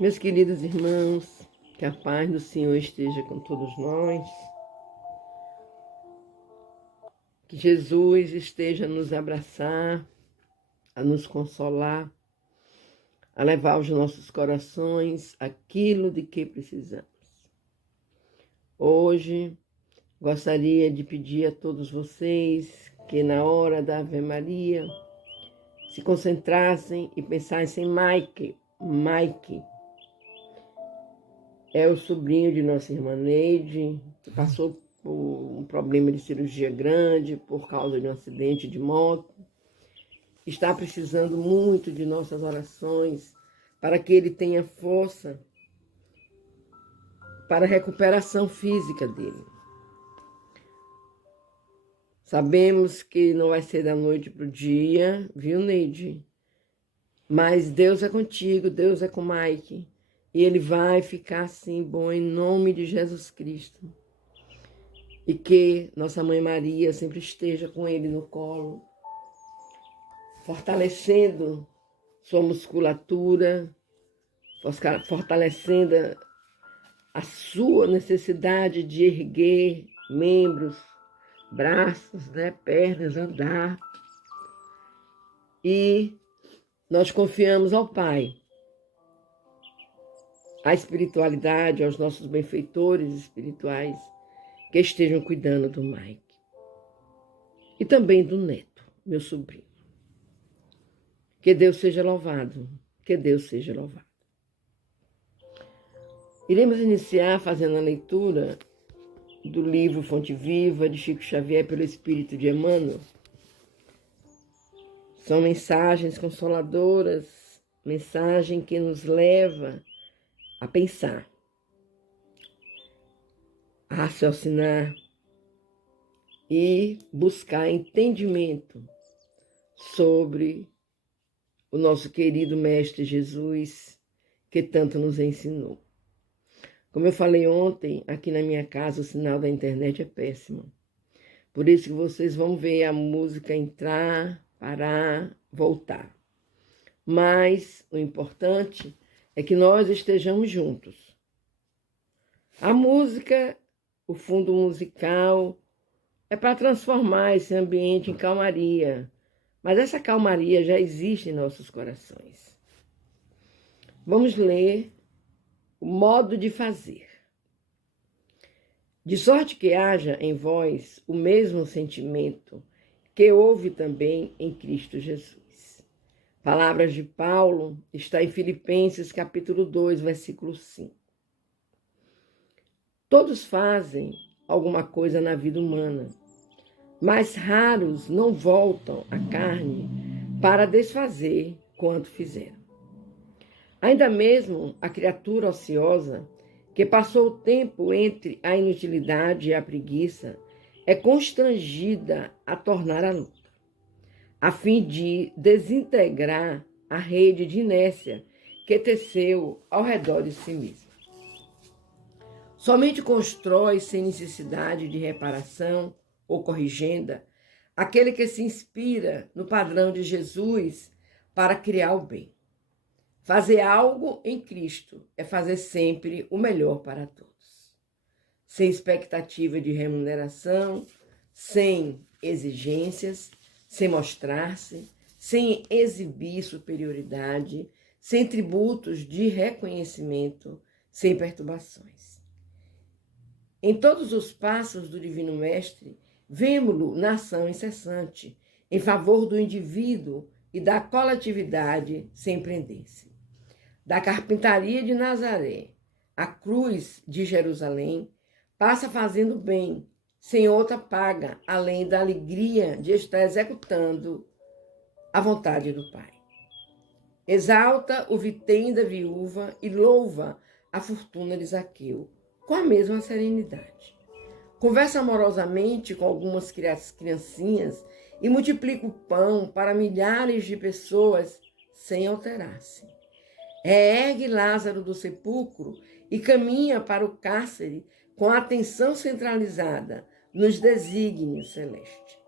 Meus queridos irmãos, que a paz do Senhor esteja com todos nós, que Jesus esteja a nos abraçar, a nos consolar, a levar aos nossos corações aquilo de que precisamos. Hoje, gostaria de pedir a todos vocês que na hora da Ave Maria se concentrassem e pensassem em Mike. Mike é o sobrinho de nossa irmã Neide, que passou por um problema de cirurgia grande por causa de um acidente de moto. Está precisando muito de nossas orações para que ele tenha força para a recuperação física dele. Sabemos que não vai ser da noite para o dia, viu, Neide? Mas Deus é contigo, Deus é com Mike. E ele vai ficar assim bom em nome de Jesus Cristo. E que Nossa Mãe Maria sempre esteja com ele no colo, fortalecendo sua musculatura, fortalecendo a sua necessidade de erguer membros, braços, pernas, andar. E nós confiamos ao Pai, à espiritualidade, aos nossos benfeitores espirituais que estejam cuidando do Mike. E também do neto, meu sobrinho. Que Deus seja louvado, que Deus seja louvado. Iremos iniciar fazendo a leitura do livro Fonte Viva, de Chico Xavier, pelo Espírito de Emmanuel. São mensagens consoladoras, mensagem que nos leva a pensar, a raciocinar e buscar entendimento sobre o nosso querido Mestre Jesus, que tanto nos ensinou. Como eu falei ontem, aqui na minha casa o sinal da internet é péssimo. Por isso que vocês vão ver a música entrar, parar, voltar. Mas o importante é que nós estejamos juntos. A música, o fundo musical, é para transformar esse ambiente em calmaria. Mas essa calmaria já existe em nossos corações. Vamos ler o modo de fazer. De sorte que haja em vós o mesmo sentimento que houve também em Cristo Jesus. Palavras de Paulo, está em Filipenses capítulo 2, versículo 5. Todos fazem alguma coisa na vida humana, mas raros não voltam à carne para desfazer quanto fizeram. Ainda mesmo a criatura ociosa, que passou o tempo entre a inutilidade e a preguiça, é constrangida a tornar a luta, a fim de desintegrar a rede de inércia que teceu ao redor de si mesma. Somente constrói sem necessidade de reparação ou corrigenda aquele que se inspira no padrão de Jesus para criar o bem. Fazer algo em Cristo é fazer sempre o melhor para todos, sem expectativa de remuneração, sem exigências, sem mostrar-se, sem exibir superioridade, sem tributos de reconhecimento, sem perturbações. Em todos os passos do Divino Mestre, vemo-lo na ação incessante, em favor do indivíduo e da coletividade sem prender-se. Da carpintaria de Nazaré à cruz de Jerusalém, passa fazendo bem, sem outra paga, além da alegria de estar executando a vontade do Pai. Exalta o vitém da viúva e louva a fortuna de Zaqueu, com a mesma serenidade. Conversa amorosamente com algumas criancinhas e multiplica o pão para milhares de pessoas sem alterar-se. Reergue Lázaro do sepulcro e caminha para o cárcere com a atenção centralizada nos desígnios celestes.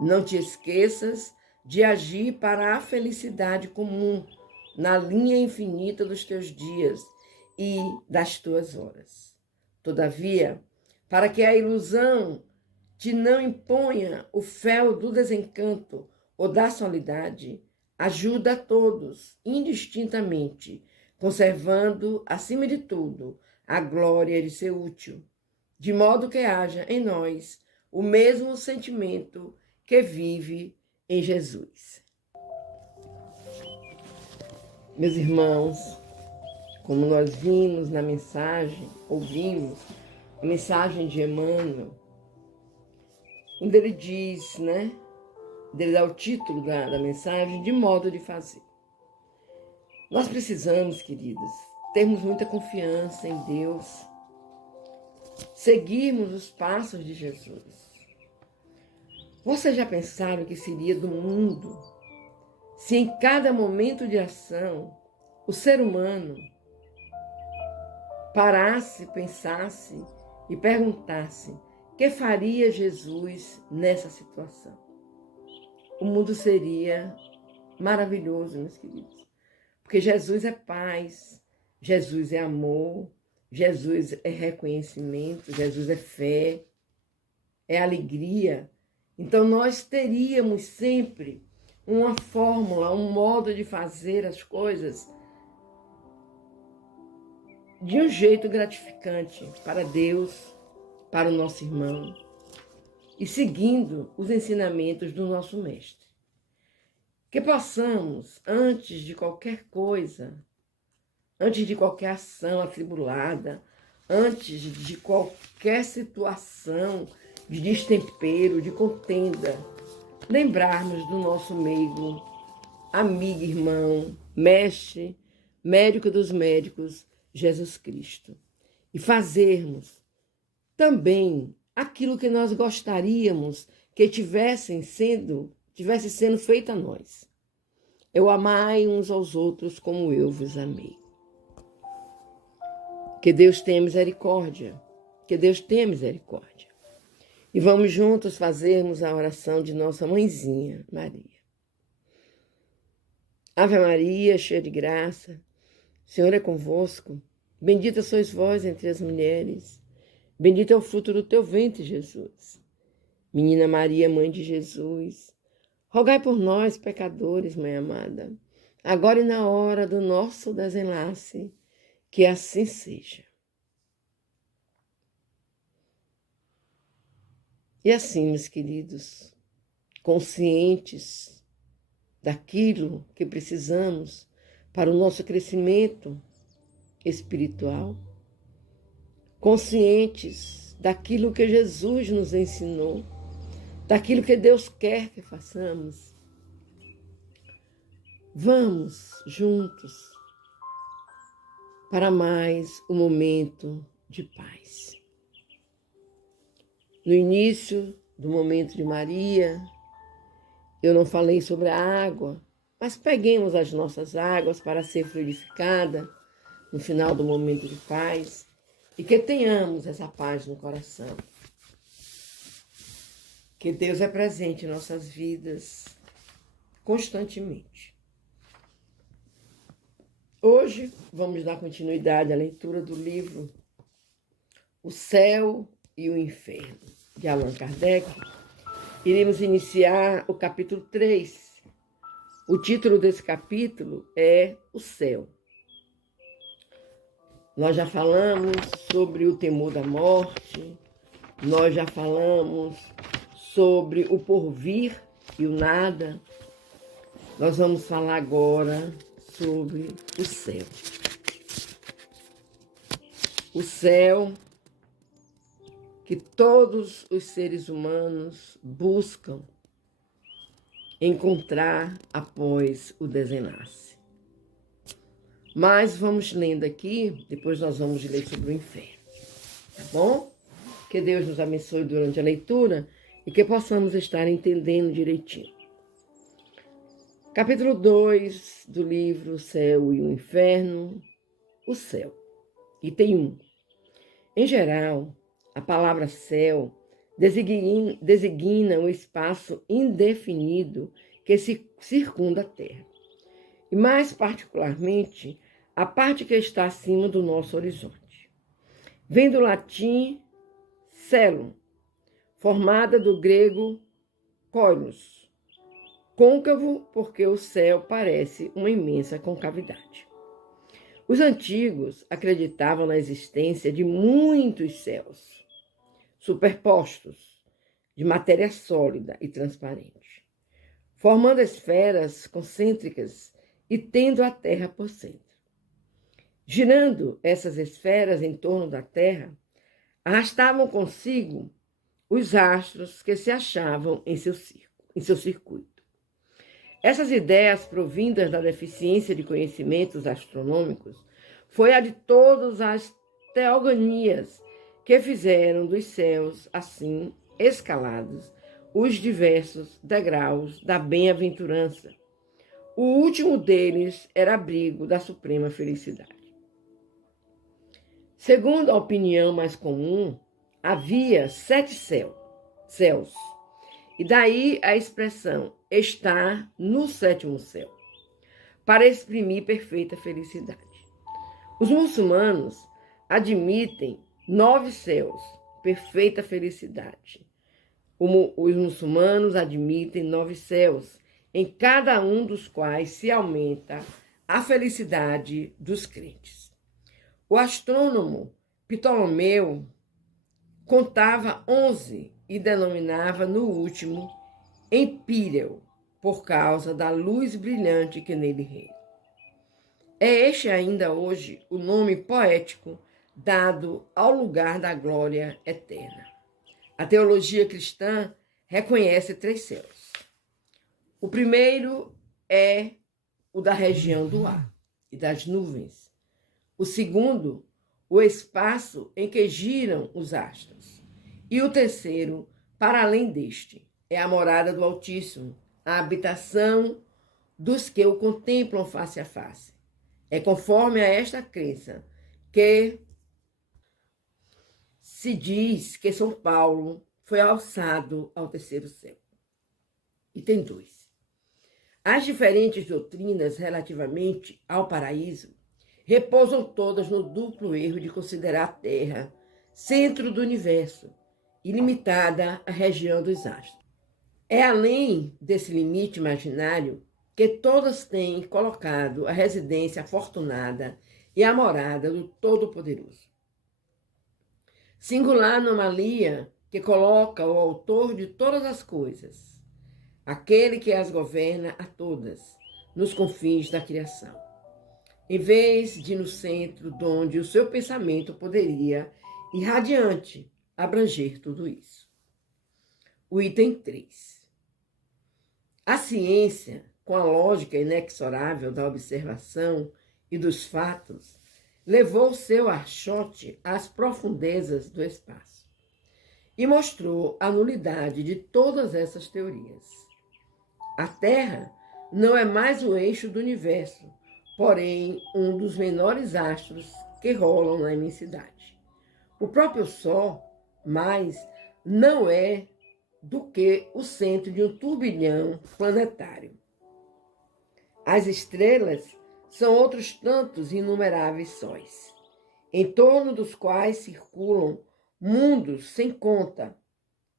Não te esqueças de agir para a felicidade comum na linha infinita dos teus dias e das tuas horas. Todavia, para que a ilusão te não imponha o fel do desencanto ou da solidade, ajuda a todos, indistintamente, conservando, acima de tudo, a glória de ser útil, de modo que haja em nós o mesmo sentimento que vive em Jesus. Meus irmãos, como nós vimos na mensagem, ouvimos a mensagem de Emmanuel, onde ele diz, ele dá o título da mensagem de modo de fazer. Nós precisamos, queridos, termos muita confiança em Deus, seguirmos os passos de Jesus. Vocês já pensaram o que seria do mundo se em cada momento de ação o ser humano parasse, pensasse e perguntasse o que faria Jesus nessa situação? O mundo seria maravilhoso, meus queridos, porque Jesus é paz, Jesus é amor, Jesus é reconhecimento, Jesus é fé, é alegria. Então nós teríamos sempre uma fórmula, um modo de fazer as coisas de um jeito gratificante para Deus, para o nosso irmão, e seguindo os ensinamentos do nosso Mestre. Que possamos, antes de qualquer coisa, antes de qualquer ação atribulada, antes de qualquer situação de destempero, de contenda, lembrarmos do nosso meigo, amigo, irmão, mestre, médico dos médicos, Jesus Cristo. E fazermos também aquilo que nós gostaríamos que tivesse sendo feito a nós. Eu amai uns aos outros como eu vos amei. Que Deus tenha misericórdia. Que Deus tenha misericórdia. E vamos juntos fazermos a oração de nossa mãezinha, Maria. Ave Maria, cheia de graça, o Senhor é convosco. Bendita sois vós entre as mulheres. Bendito é o fruto do teu ventre, Jesus. Menina Maria, mãe de Jesus, rogai por nós, pecadores, mãe amada, agora e na hora do nosso desenlace, que assim seja. E assim, meus queridos, conscientes daquilo que precisamos para o nosso crescimento espiritual, conscientes daquilo que Jesus nos ensinou, daquilo que Deus quer que façamos, vamos juntos para mais um momento de paz. No início do momento de Maria, eu não falei sobre a água, mas peguemos as nossas águas para ser fluidificada no final do momento de paz e que tenhamos essa paz no coração. Que Deus é presente em nossas vidas constantemente. Hoje vamos dar continuidade à leitura do livro O Céu e o Inferno, de Allan Kardec. Iremos iniciar o capítulo 3. O título desse capítulo é O Céu. Nós já falamos sobre o temor da morte, nós já falamos sobre o porvir e o nada. Nós vamos falar agora sobre o céu. O céu que todos os seres humanos buscam encontrar após o desenlace. Mas vamos lendo aqui, depois nós vamos ler sobre o inferno, tá bom? Que Deus nos abençoe durante a leitura e que possamos estar entendendo direitinho. Capítulo 2 do livro O Céu e o Inferno, o céu. Item 1. Em geral, a palavra céu designa o espaço indefinido que se circunda a Terra. e mais particularmente a parte que está acima do nosso horizonte. Vem do latim célum, formada do grego koilos, côncavo porque o céu parece uma imensa concavidade. Os antigos acreditavam na existência de muitos céus superpostos, de matéria sólida e transparente, formando esferas concêntricas e tendo a Terra por centro. Girando essas esferas em torno da Terra, arrastavam consigo os astros que se achavam em seu circuito. Essas ideias provindas da deficiência de conhecimentos astronômicos foi a de todas as teogonias que fizeram dos céus, assim, escalados, os diversos degraus da bem-aventurança. O último deles era abrigo da suprema felicidade. Segundo a opinião mais comum, havia 7 céus, e daí a expressão estar no 7º céu, para exprimir perfeita felicidade. Os muçulmanos admitem 9 céus, perfeita felicidade. Os muçulmanos admitem 9 céus, em cada um dos quais se aumenta a felicidade dos crentes. O astrônomo Ptolomeu contava 11 e denominava no último Empíreo, por causa da luz brilhante que nele reina. É este ainda hoje o nome poético dado ao lugar da glória eterna. A teologia cristã reconhece 3 céus. O primeiro é o da região do ar e das nuvens. O segundo, o espaço em que giram os astros. E o terceiro, para além deste, é a morada do Altíssimo, a habitação dos que o contemplam face a face. É conforme a esta crença que se diz que São Paulo foi alçado ao 3º céu. E tem 2. As diferentes doutrinas relativamente ao paraíso repousam todas no duplo erro de considerar a Terra centro do universo e limitada à região dos astros. É além desse limite imaginário que todas têm colocado a residência afortunada e a morada do Todo-Poderoso. Singular anomalia que coloca o autor de todas as coisas, aquele que as governa a todas, nos confins da criação, em vez de no centro, donde o seu pensamento poderia, irradiante, abranger tudo isso. O item 3. A ciência, com a lógica inexorável da observação e dos fatos, levou seu archote às profundezas do espaço e mostrou a nulidade de todas essas teorias. A Terra não é mais o eixo do universo, porém um dos menores astros que rolam na imensidade. O próprio Sol, mais, não é do que o centro de um turbilhão planetário. As estrelas são outros tantos inumeráveis sóis, em torno dos quais circulam mundos sem conta,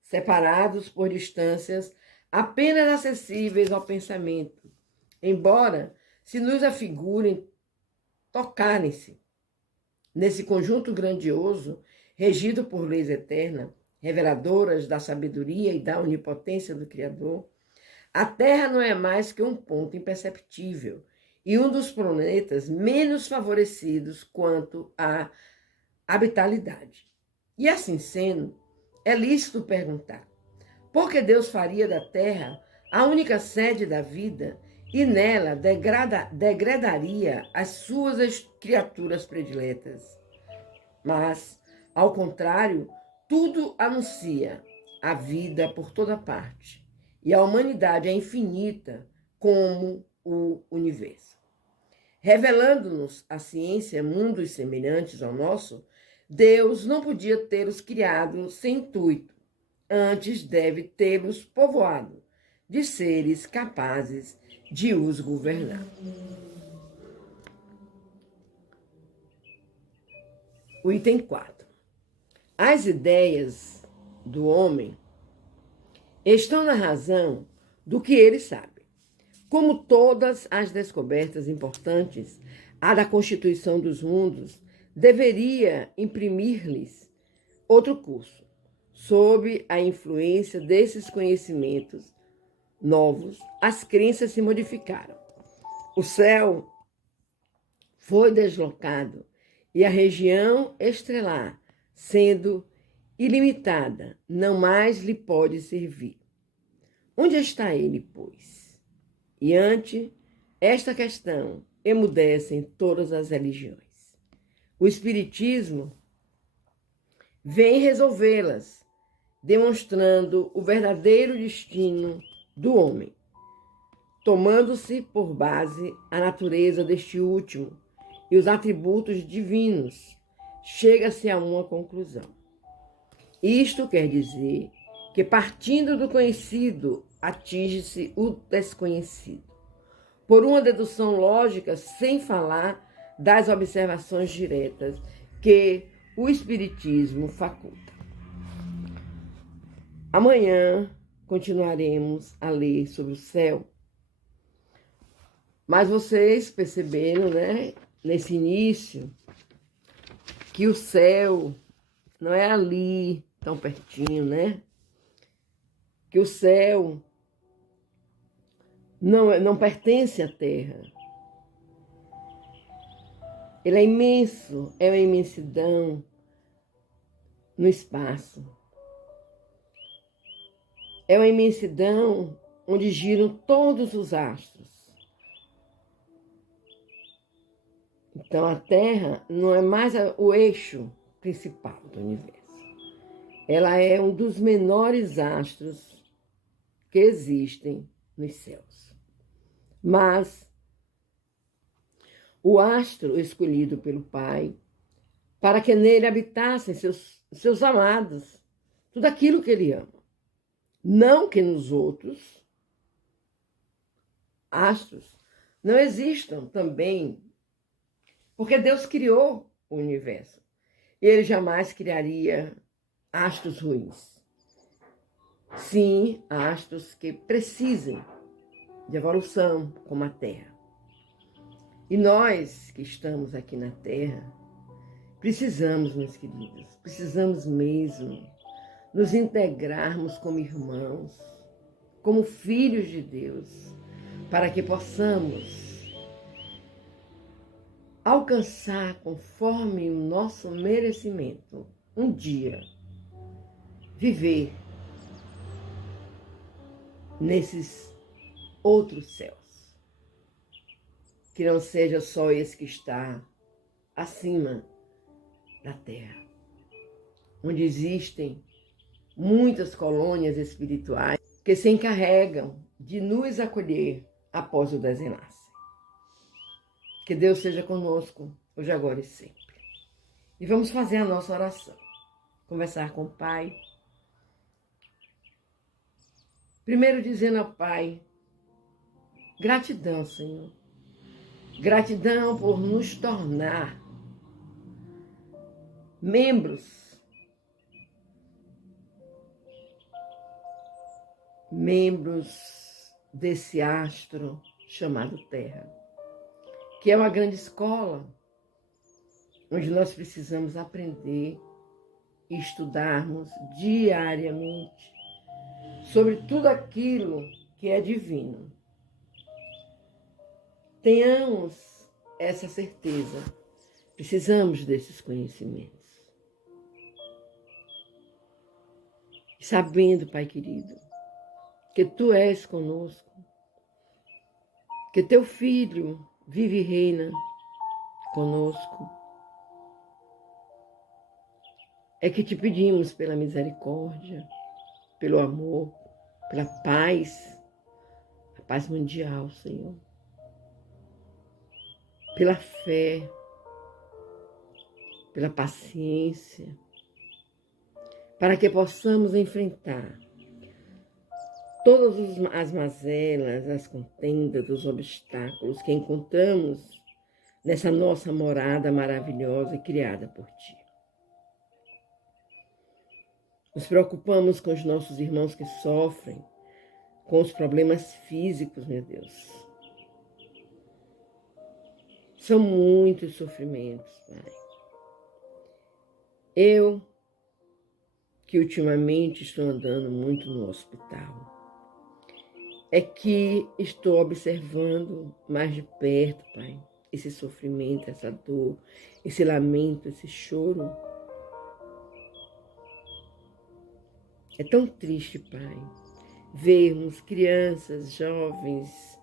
separados por distâncias apenas acessíveis ao pensamento, embora se nos afigurem tocarem-se. Nesse conjunto grandioso, regido por leis eternas, reveladoras da sabedoria e da onipotência do Criador, a Terra não é mais que um ponto imperceptível e um dos planetas menos favorecidos quanto à habitabilidade. E assim sendo, é lícito perguntar: por que Deus faria da Terra a única sede da vida e nela degradaria as suas criaturas prediletas? Mas, ao contrário, tudo anuncia a vida por toda parte, e a humanidade é infinita como o universo. Revelando-nos a ciência mundos semelhantes ao nosso, Deus não podia tê-los criado sem intuito, antes deve tê-los povoado de seres capazes de os governar. O item 4. As ideias do homem estão na razão do que ele sabe. Como todas as descobertas importantes, a da constituição dos mundos deveria imprimir-lhes outro curso. Sob a influência desses conhecimentos novos, as crenças se modificaram. O céu foi deslocado e a região estrelar, sendo ilimitada, não mais lhe pode servir. Onde está ele, pois? E ante esta questão emudecem todas as religiões. O Espiritismo vem resolvê-las, demonstrando o verdadeiro destino do homem, tomando-se por base a natureza deste último e os atributos divinos, chega-se a uma conclusão. Isto quer dizer que, partindo do conhecido, atinge-se o desconhecido, por uma dedução lógica, sem falar das observações diretas que o Espiritismo faculta. Amanhã continuaremos a ler sobre o céu, mas vocês perceberam, né, nesse início, que o céu não é ali, tão pertinho, né? Que o céu não pertence à Terra. Ele é imenso, é uma imensidão no espaço. É uma imensidão onde giram todos os astros. Então a Terra não é mais o eixo principal do universo. Ela é um dos menores astros que existem nos céus. Mas o astro escolhido pelo Pai, para que nele habitassem seus amados, tudo aquilo que ele ama. Não que nos outros astros não existam também, porque Deus criou o universo. E ele jamais criaria astros ruins. Sim, astros que precisem de evolução, como a Terra. E nós que estamos aqui na Terra, precisamos, meus queridos, precisamos mesmo nos integrarmos como irmãos, como filhos de Deus, para que possamos alcançar, conforme o nosso merecimento, um dia, viver nesses outros céus. Que não seja só esse que está acima da Terra, onde existem muitas colônias espirituais que se encarregam de nos acolher após o desenlace. Que Deus seja conosco, hoje, agora e sempre. E vamos fazer a nossa oração. Conversar com o Pai. Primeiro dizendo ao Pai, gratidão, Senhor. Gratidão por nos tornar membros desse astro chamado Terra, que é uma grande escola, onde nós precisamos aprender e estudarmos diariamente sobre tudo aquilo que é divino. Tenhamos essa certeza, precisamos desses conhecimentos. E sabendo, Pai querido, que Tu és conosco, que Teu Filho vive e reina conosco, é que Te pedimos pela misericórdia, pelo amor, pela paz, a paz mundial, Senhor, pela fé, pela paciência, para que possamos enfrentar todas as mazelas, as contendas, os obstáculos que encontramos nessa nossa morada maravilhosa criada por Ti. Nos preocupamos com os nossos irmãos que sofrem, com os problemas físicos, meu Deus. São muitos sofrimentos, Pai. Eu, que ultimamente estou andando muito no hospital, é que estou observando mais de perto, Pai, esse sofrimento, essa dor, esse lamento, esse choro. É tão triste, Pai, vermos crianças, jovens,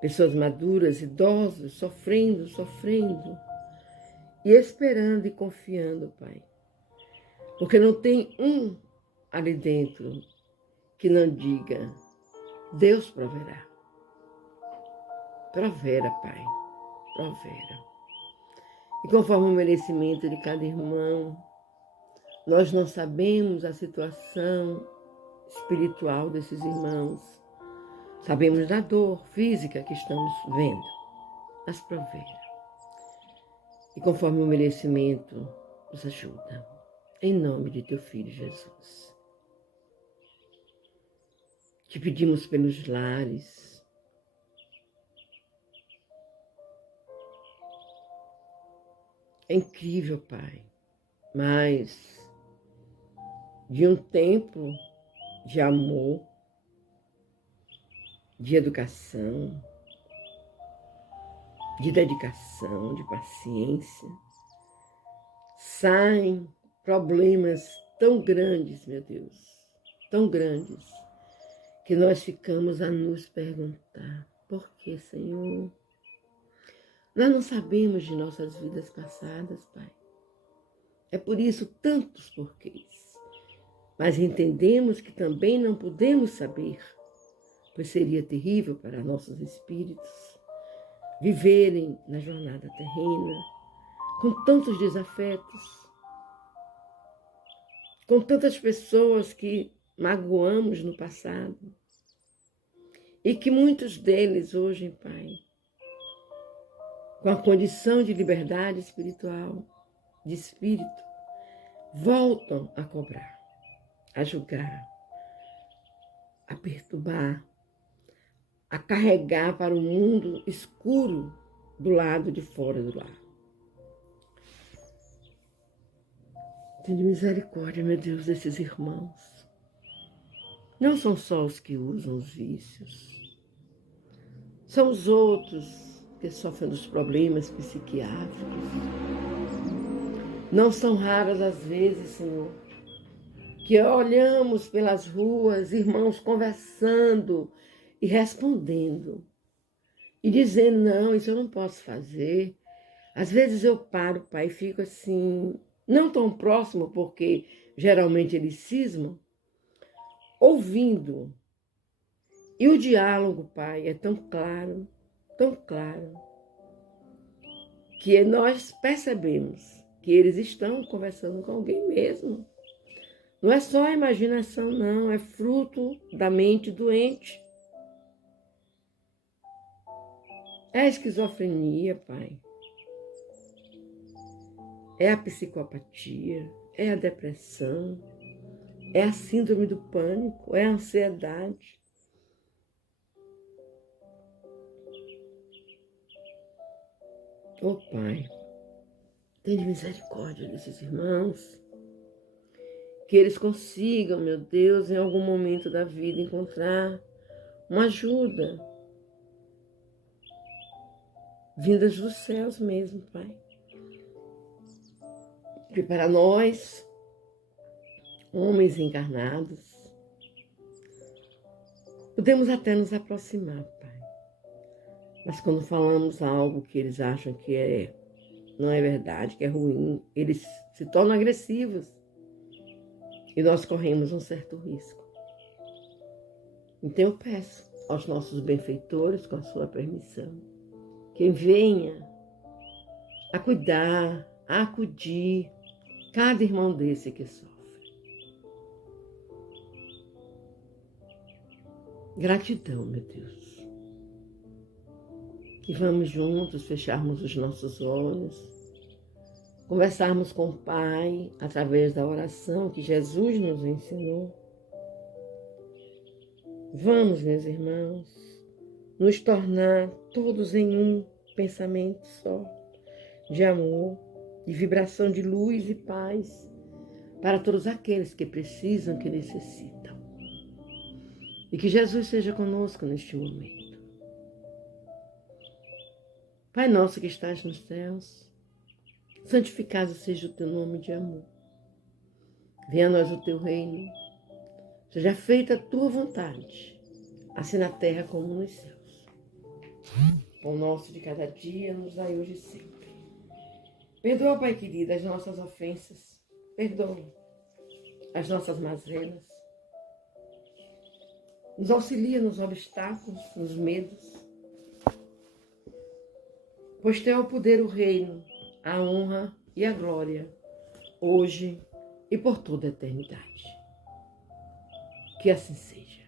pessoas maduras, idosos, sofrendo e esperando e confiando, Pai. Porque não tem um ali dentro que não diga: Deus proverá. Provera, Pai, provera. E conforme o merecimento de cada irmão, nós não sabemos a situação espiritual desses irmãos. Sabemos da dor física que estamos vendo, mas provera. E conforme o merecimento, nos ajuda. Em nome de teu Filho Jesus. Te pedimos pelos lares. É incrível, Pai, mas de um tempo de amor, de educação, de dedicação, de paciência, saem problemas tão grandes, meu Deus, tão grandes, que nós ficamos a nos perguntar: por que, Senhor? Nós não sabemos de nossas vidas passadas, Pai. É por isso tantos porquês. Mas entendemos que também não podemos saber, pois seria terrível para nossos espíritos viverem na jornada terrena com tantos desafetos, com tantas pessoas que magoamos no passado e que muitos deles hoje, Pai, com a condição de liberdade espiritual, de espírito, voltam a cobrar, a julgar, a perturbar, a carregar para o mundo escuro do lado de fora do lar. Tenha misericórdia, meu Deus, desses irmãos. Não são só os que usam os vícios. São os outros que sofrem dos problemas psiquiátricos. Não são raras as vezes, Senhor, que olhamos pelas ruas, irmãos conversando e respondendo. E dizendo: não, isso eu não posso fazer. Às vezes eu paro, Pai, e fico assim, não tão próximo, porque geralmente eles cismam, ouvindo. E o diálogo, Pai, é tão claro, que nós percebemos que eles estão conversando com alguém mesmo. Não é só a imaginação, não, é fruto da mente doente. É a esquizofrenia, Pai. É a psicopatia, é a depressão, é a síndrome do pânico, é a ansiedade. Ô Pai, tenha misericórdia desses irmãos, que eles consigam, meu Deus, em algum momento da vida encontrar uma ajuda, vindas dos céus mesmo, Pai. Que para nós, homens encarnados, podemos até nos aproximar, Pai. Mas quando falamos algo que eles acham que não é verdade, que é ruim, eles se tornam agressivos. E nós corremos um certo risco. Então eu peço aos nossos benfeitores, com a sua permissão, que venha a cuidar, a acudir cada irmão desse que sofre. Gratidão, meu Deus. E vamos juntos fecharmos os nossos olhos conversarmos com o Pai através da oração que Jesus nos ensinou. Vamos, meus irmãos, nos tornar todos em um pensamento só, de amor, de vibração de luz e paz para todos aqueles que precisam, que necessitam. E que Jesus seja conosco neste momento. Pai nosso que estás nos céus, santificado seja o teu nome de amor. Venha a nós o teu reino. Seja feita a tua vontade, assim na terra como nos céus. Pão nosso de cada dia nos dai hoje e sempre. Perdoa, Pai querido, as nossas ofensas. Perdoa as nossas mazelas. Nos auxilia nos obstáculos, nos medos. Pois teu é o poder, o reino, a honra e a glória, hoje e por toda a eternidade. Que assim seja.